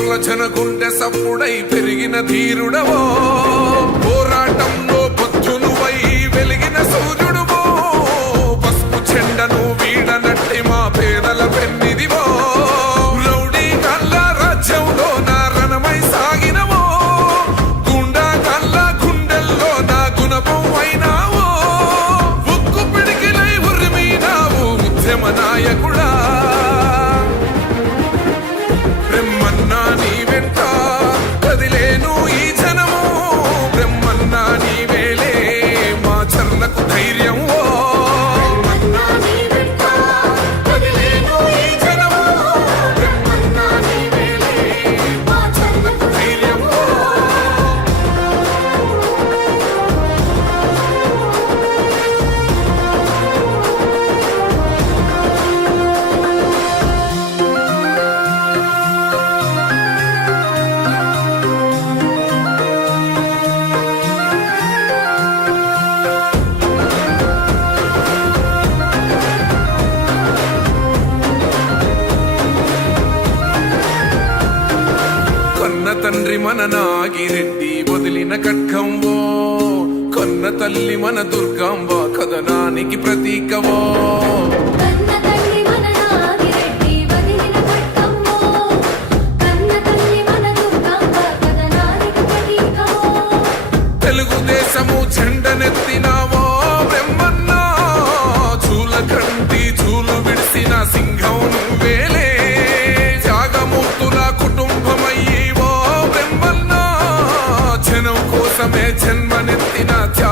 పుట్టిన వీరుడవో మా చర్ల జనగుండె సప్పుడై పెరిగిన ధీరుడవో పోరాటంలో పొద్దునువై వెలిగిన సూర్యుడువో పసుపు చెండను వీడనట్టి మా పేదల పెన్నిదివో రౌడీ గల్ల రాజ్యంలో నా రణమై సాగినవో గుండా గల్ల గుండెల్లో నా గుణపం అయినావో ఉక్కు పిడికిలై ఉరిమినావు ఉద్యమ నాయకుడా. ధైర్యం తండ్రి మన నాగిరెడ్డి వదిలిన కట్కంబో కొన్న తల్లి మన దుర్గాంబ కథనానికి ప్రతీకవో. Telugu Desam జెండనెత్తినాము not tell